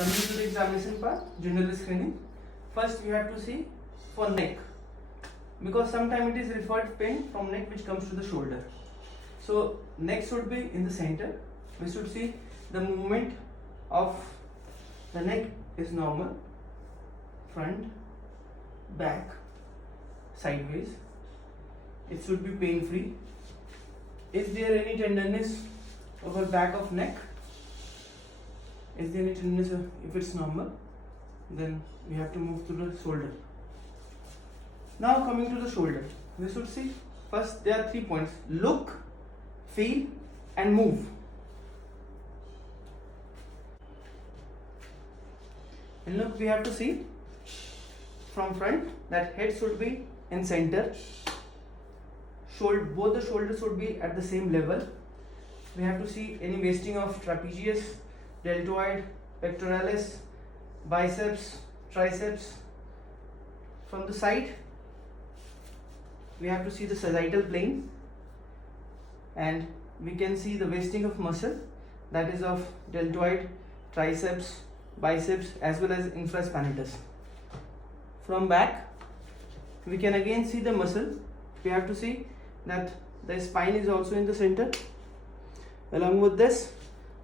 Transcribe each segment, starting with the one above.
Coming to the examination part, general screening. First we have to see for neck, because sometimes it is referred pain from neck which comes to the shoulder. So neck should be in the center. We should see the movement of the neck is normal, front, back, sideways. It should be pain free. Is there any tenderness over back of neck? Is there any tenderness? If it's normal, then we have to move to the shoulder. Now coming to the shoulder, we should see first there are 3 points: look, feel and move. And look, we have to see from front that head should be in center, both the shoulders should be at the same level. We have to see any wasting of trapezius, deltoid, pectoralis, biceps, triceps. From the side, we have to see the sagittal plane, and we can see the wasting of muscle, that is of deltoid, triceps, biceps as well as infraspinatus. From back, we can again see the muscle. We have to see that the spine is also in the center. Along with this,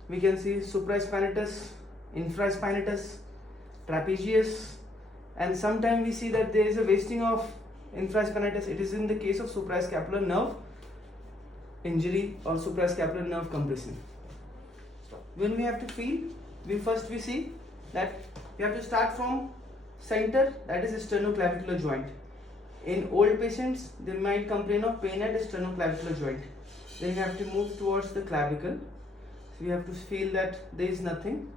we can see supraspinatus, infraspinatus, trapezius, and sometimes we see that there is a wasting of infraspinatus. It is in the case of suprascapular nerve injury or suprascapular nerve compression. When we have to feel, we see that we have to start from center, that is sternoclavicular joint. In old patients, they might complain of pain at sternoclavicular joint. Then we have to move towards the clavicle. So we have to feel that there is nothing,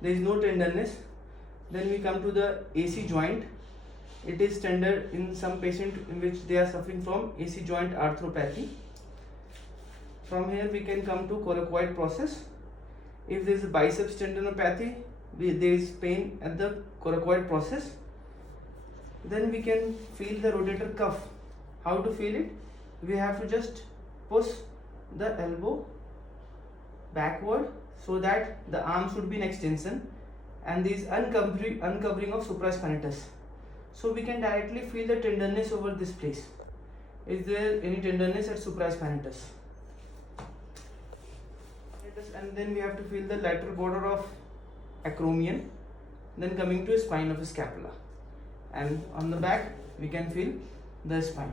there is no tenderness. Then we come to the AC joint. It is tender in some patient in which they are suffering from AC joint arthropathy. From here we can come to coracoid process. If there is a biceps tendinopathy, there is pain at the coracoid process. Then we can feel the rotator cuff. How to feel it? We have to just push the elbow backward so that the arm should be in extension, and there is uncovering of supraspinatus. So we can directly feel the tenderness over this place. Is there any tenderness at supraspinatus? And then we have to feel the lateral border of acromion. Then coming to spine of the scapula, and on the back we can feel the spine.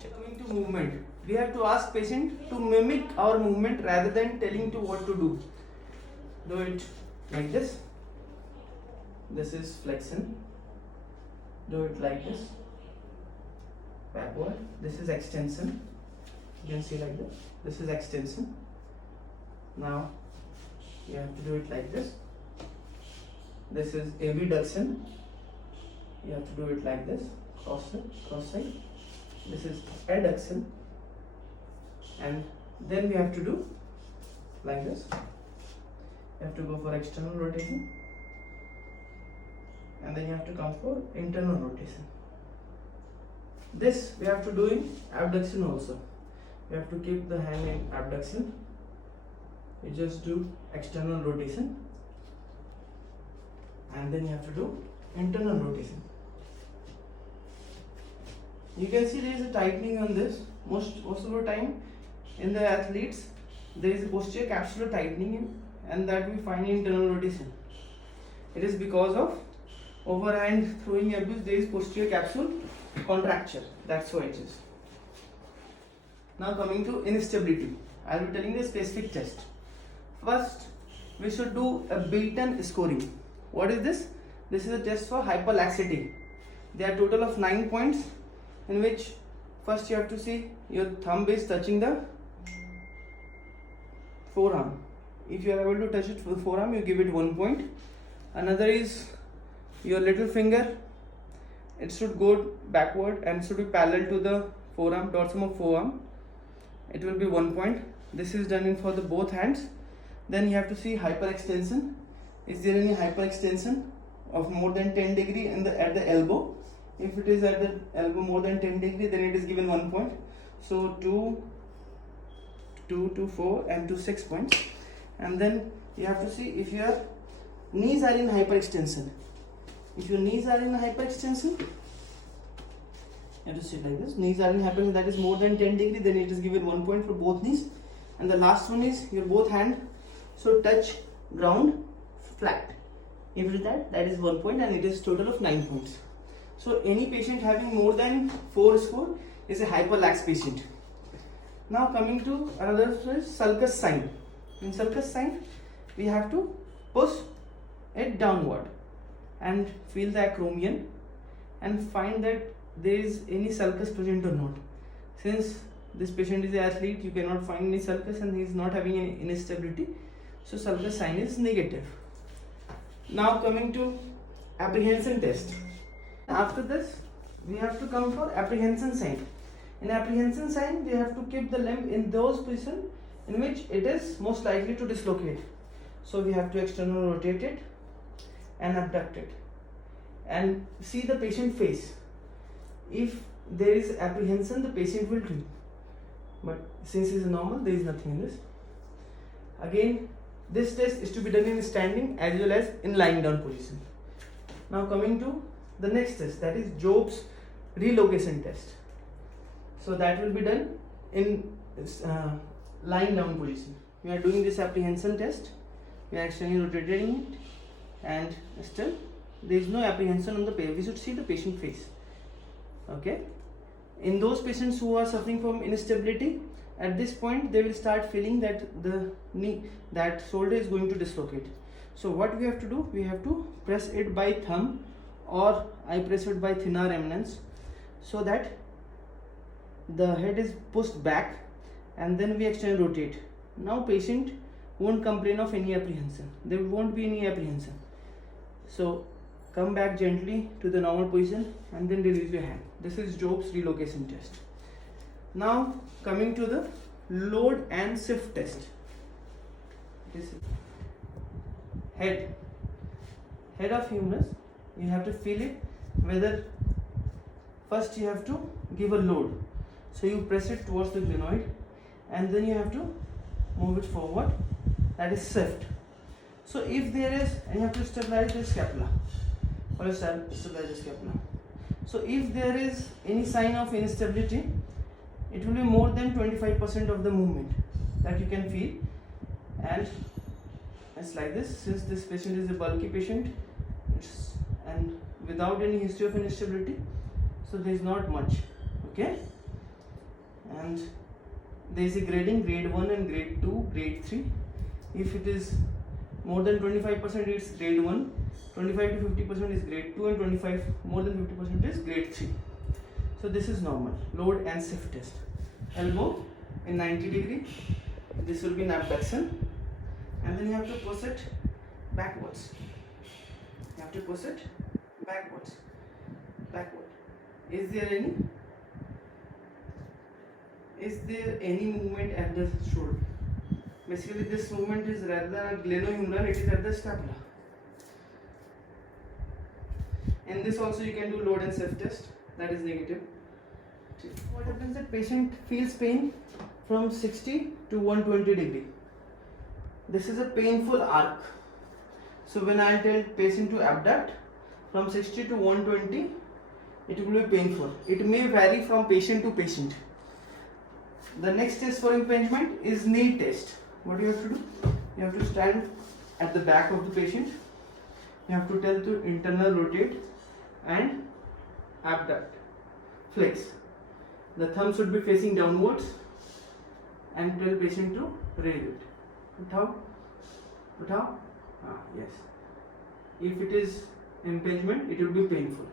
Coming to movement, we have to ask patient to mimic our movement rather than telling to what to do. Do it like this. This is flexion. Do it like this. Backward. This is extension. You can see like this. This is extension. Now you have to do it like this. This is abduction. You have to do it like this. Cross side. This is adduction. And then we have to do like this. You have to go for external rotation, and then you have to come for internal rotation. This we have to do in abduction also. You have to keep the hand in abduction. You just do external rotation, and then you have to do internal rotation. You can see there is a tightening on this. Most of the time in the athletes there is a posterior capsular tightening, and that we find in internal rotation. It is because of overhand throwing abuse. There is posterior capsule contracture. That's why it is. Now coming to instability, I will be telling the specific test. First, we should do a Bilton scoring. What is this? This is a test for hyperlaxity. There are total of 9 points, in which first you have to see your thumb is touching the forearm. If you are able to touch it with forearm, you give it 1 point. Another is your little finger. It should go backward and should be parallel to the forearm, dorsum of forearm. It will be 1 point. This is done in for the both hands. Then you have to see hyperextension. Is there any hyperextension of more than 10 degree at the elbow? If it is at the elbow more than 10 degree, then it is given 1 point. So 2 to 4 and to 6 points. And then you have to see if your knees are in hyperextension. If your knees are in hyperextension, you have to sit like this. Knees are in hyperextension, that is more than 10 degree, then it is given 1 point for both knees. And the last one is your both hand so touch ground flat. If it is that is 1 point, and it is total of 9 points. So any patient having more than 4 score is a hyperlax patient. Now coming to another sulcus sign. In sulcus sign, we have to push it downward and feel the acromion and find that there is any sulcus present or not. Since this patient is an athlete, you cannot find any sulcus and he is not having any instability, so sulcus sign is negative. Now coming to apprehension test. After this, we have to come for apprehension sign. In apprehension sign, we have to keep the limb in those positions in which it is most likely to dislocate. So we have to external rotate it and abduct it and see the patient face. If there is apprehension, the patient will do. But since it is normal, there is nothing in this. Again, this test is to be done in standing as well as in lying down position. Now coming to the next test, that is Job's relocation test. So that will be done in lying down position. We are doing this apprehension test. We are externally rotating it, and still there is no apprehension on the patient. We should see the patient face. Okay. In those patients who are suffering from instability, at this point they will start feeling that the knee, that shoulder is going to dislocate. So what we have to do? We have to press it by thumb, or I press it by thenar eminence, so that the head is pushed back, and then we externally rotate. Now patient won't complain of any apprehension. There won't be any apprehension. So come back gently to the normal position and then release your hand. This is Job's relocation test. Now coming to the load and shift test. This is head of humerus. You have to feel it, whether first you have to give a load. So you press it towards the glenoid and then you have to move it forward, that is shift. So if there is, and you have to stabilize the scapula, or stabilize the scapula. So if there is any sign of instability, it will be more than 25% of the movement that you can feel, and it's like this. Since this patient is a bulky patient, and without any history of instability, so there is not much. Okay, and there is a grading, grade 1 and grade 2, grade 3. If it is more than 25%, it's grade 1, 25 to 50% is grade 2, and 25 more than 50% is grade 3. So this is normal. Load and shift test. Elbow in 90 degree. This will be an abduction, and then you have to push it backwards. You have to push it backwards. Backward. Is there any movement at the shoulder? Basically, this movement is rather than glenohumeral, it is at the scapula. In this also you can do load and shift test, that is negative. What happens that patient feels pain from 60 to 120 degree. This is a painful arc. So when I tell patient to abduct from 60 to 120, it will be painful. It may vary from patient to patient. The next test for impingement is knee test. What do you have to do? You have to stand at the back of the patient. You have to tell to internal rotate and abduct, flex. The thumb should be facing downwards, and tell patient to raise it. Put out. Yes. If it is impingement, it will be painful.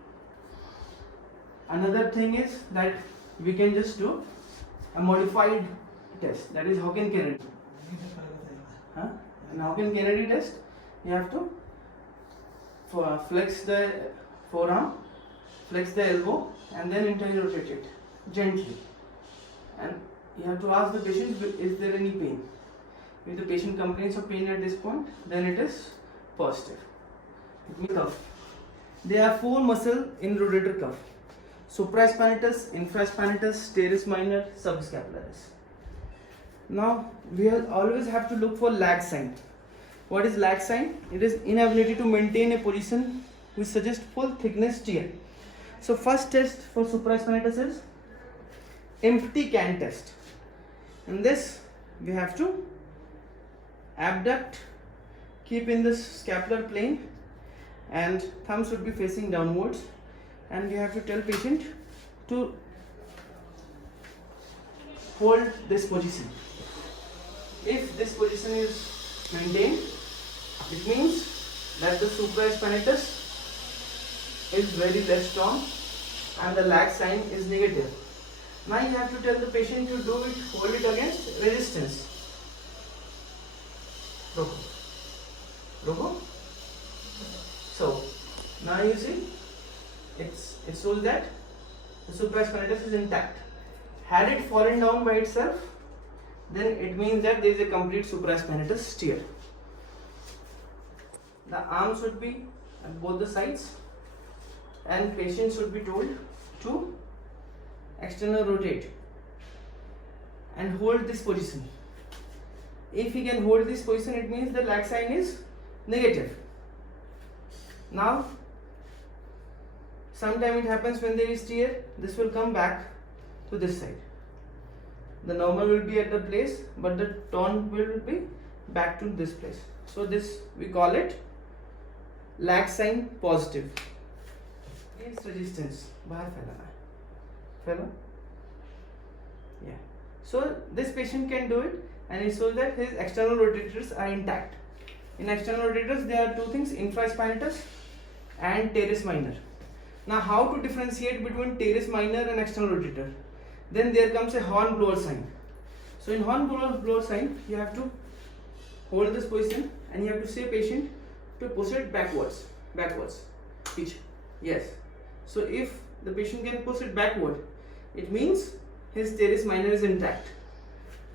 Another thing is that we can just do a modified test, that is Hawkins-Kennedy. In Hawkins-Kennedy test, you have to flex the forearm, flex the elbow, and then internally rotate it gently. And you have to ask the patient, is there any pain? If the patient complains of pain at this point, then it is positive. Cuff. There are 4 muscles in rotator cuff: supraspinatus, infraspinatus, teres minor, subscapularis. Now we will always have to look for lag sign. What is lag sign? It is inability to maintain a position which suggests full thickness tear. So first test for supraspinatus is empty can test. In this we have to abduct, keep in the scapular plane, and thumb should be facing downwards, and we have to tell patient to hold this position. If this position is maintained, it means that the supraspinatus is very less strong and the lag sign is negative. Now you have to tell the patient to do it, hold it against resistance. Roko. So now you see it shows that the supraspinatus is intact. Had it fallen down by itself, then it means that there is a complete supraspinatus tear. The arm should be at both the sides, and patient should be told to external rotate and hold this position. If he can hold this position, it means the lag sign is negative. Now sometime it happens when there is tear, this will come back to this side. The normal will be at the place, but the torn will be back to this place. So this we call it lag sign positive. Against resistance, bahar fella. Yeah. So this patient can do it, and it shows that his external rotators are intact. In external rotators there are two things: infraspinatus and teres minor. Now how to differentiate between teres minor and external rotator? Then there comes a horn blower sign. So in horn blower sign, you have to hold this position and you have to say patient to push it backwards, pitch. Yes. So if the patient can push it backward, it means his teres minor is intact.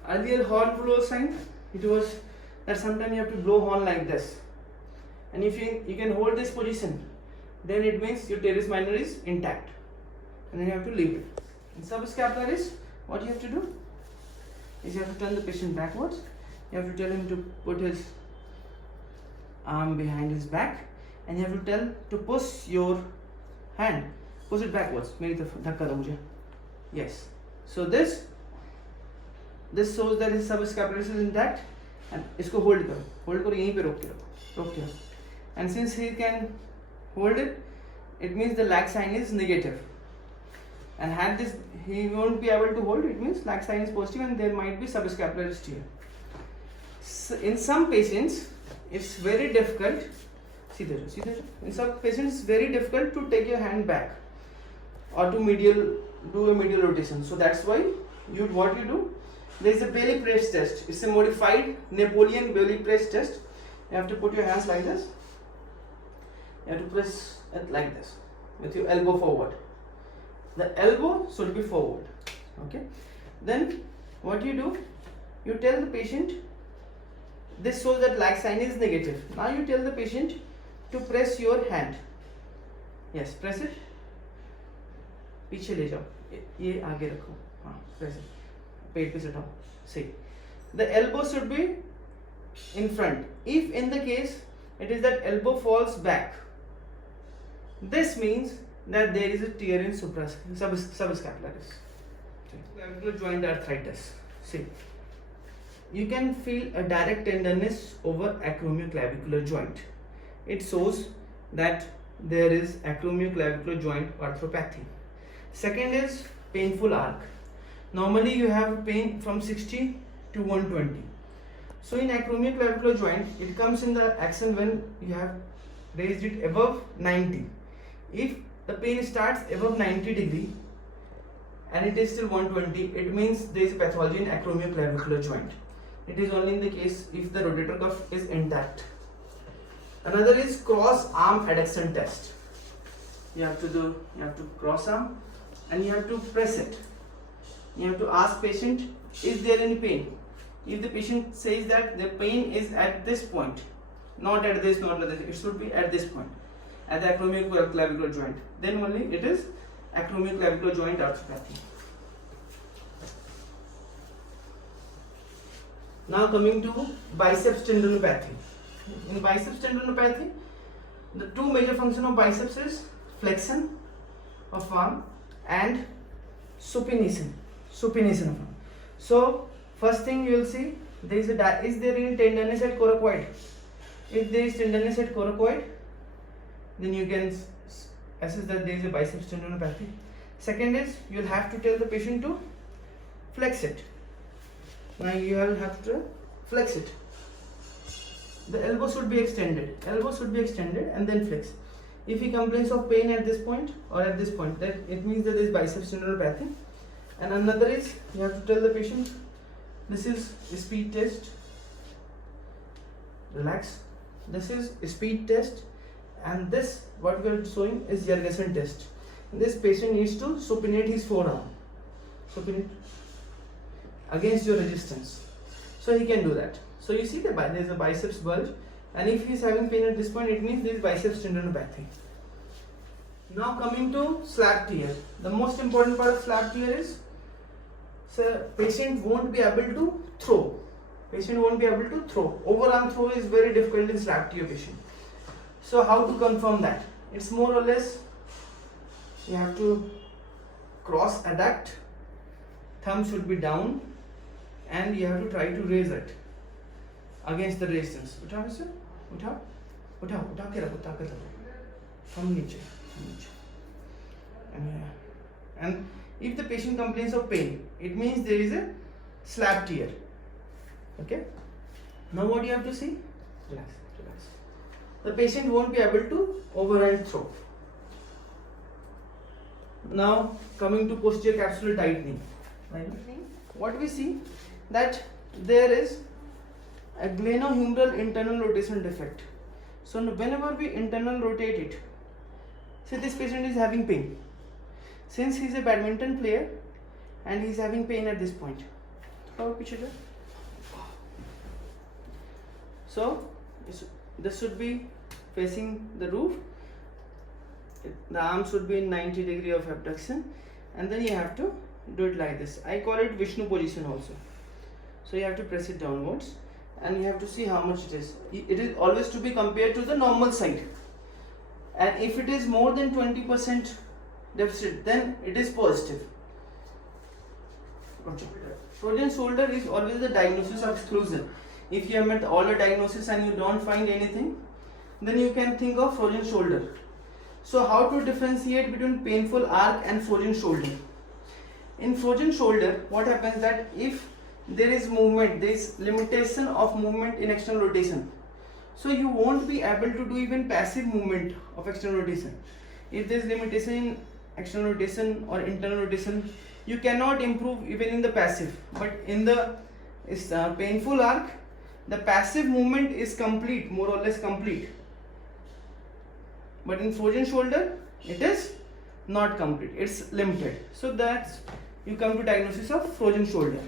Earlier horn blower sign, it was that sometimes you have to blow horn like this, and if you can hold this position, then it means your teres minor is intact, and then you have to leave it. In subscapularis, what you have to do is you have to turn the patient backwards. You have to tell him to put his arm behind his back, and you have to tell to push your hand, push it backwards. मेरी तरफ धक्का दो मुझे. Yes. So this shows that his subscapularis is intact, and इसको hold करो यहीं पे रोक के रखो. And since he can hold it, it means the lag sign is negative. And had this he won't be able to hold, it means lag sign is positive and there might be subscapularis tear. So in some patients it's very difficult. See there. In some patients it's very difficult to take your hand back or to do a medial rotation. So that's why what you do, there is a belly press test. It's a modified Napoleon belly press test. You have to put your hands like this. You have to press it like this with your elbow forward. The elbow should be forward. Okay. Then what you do, you tell the patient, this shows that lag sign is negative. Now you tell the patient to press your hand. Yes, press it. पीछे ले जाओ, ये आगे रखो. हाँ, press it. पेट पे सटाओ. See, the elbow should be in front. If in the case it is that elbow falls back, this means that there is a tear in subscapularis. Clavicular joint arthritis. See, you can feel a direct tenderness over acromioclavicular joint. It shows that there is acromioclavicular joint arthropathy. Second is painful arc. Normally you have pain from 60 to 120. So in acromioclavicular joint, it comes in the action when you have raised it above 90. If the pain starts above 90 degree and it is still 120, it means there is a pathology in acromioclavicular joint. It is only in the case if the rotator cuff is intact. Another is cross arm adduction test. You have to cross arm and you have to press it. You have to ask patient, is there any pain? If the patient says that the pain is at this point, not at this, it should be at this point, at the acromioclavicular joint, then only it is acromioclavicular joint arthropathy. Now coming to biceps tendinopathy. In biceps tendinopathy, the two major functions of biceps is flexion of arm and supination of arm. So first thing you will see, there is there any tenderness at coracoid? If there is tenderness at coracoid, then you can assess that there is a biceps tendinopathy. Second is, you will have to tell the patient to flex it. Now you will have to flex it. The elbow should be extended. And then flex. If he complains of pain at this point or at this point, that it means that there is biceps tendinopathy. And another is, you have to tell the patient, this is a speed test. Relax. This is a speed test, and this what we are showing is Yergason test. This patient needs to supinate his forearm. Supinate against your resistance. So he can do that. So you see that there is a biceps bulge, and if he is having pain at this point, it means there is biceps tendinopathy. Now coming to slap tear. The most important part of slap tear is, patient won't be able to throw. Overarm throw is very difficult in slap tear patient. So how to confirm that? It's more or less, you have to cross adduct, thumb should be down, and you have to try to raise it against the resistance. उठाओ sir, उठा के रखो, ताकत रखो, thumb नीचे. And if the patient complains of pain, it means there is a slap tear. Okay. Now what you have to see? Relax. The patient won't be able to overhand throw. Now coming to posterior capsular tightening. What we see, that there is a glenohumeral internal rotation defect. So whenever we internal rotate it, say this patient is having pain. Since he is a badminton player and he is having pain at this point. So this should be facing the roof. The arm should be in 90 degree of abduction, and then you have to do it like this. I call it Vishnu position also. So you have to press it downwards, and you have to see how much it is. It is always to be compared to the normal side, and if it is more than 20% deficit, then it is positive. Frozen shoulder is always the diagnosis of exclusion. If you have met all the diagnosis and you don't find anything, then you can think of frozen shoulder. So how to differentiate between painful arc and frozen shoulder? In frozen shoulder, what happens that if there is movement, there is limitation of movement in external rotation, so you won't be able to do even passive movement of external rotation. If there is limitation in external rotation or internal rotation, you cannot improve even in the passive. But in the painful arc, the passive movement is complete, more or less complete. But in frozen shoulder, it is not complete, it's limited. So that's, you come to diagnosis of frozen shoulder.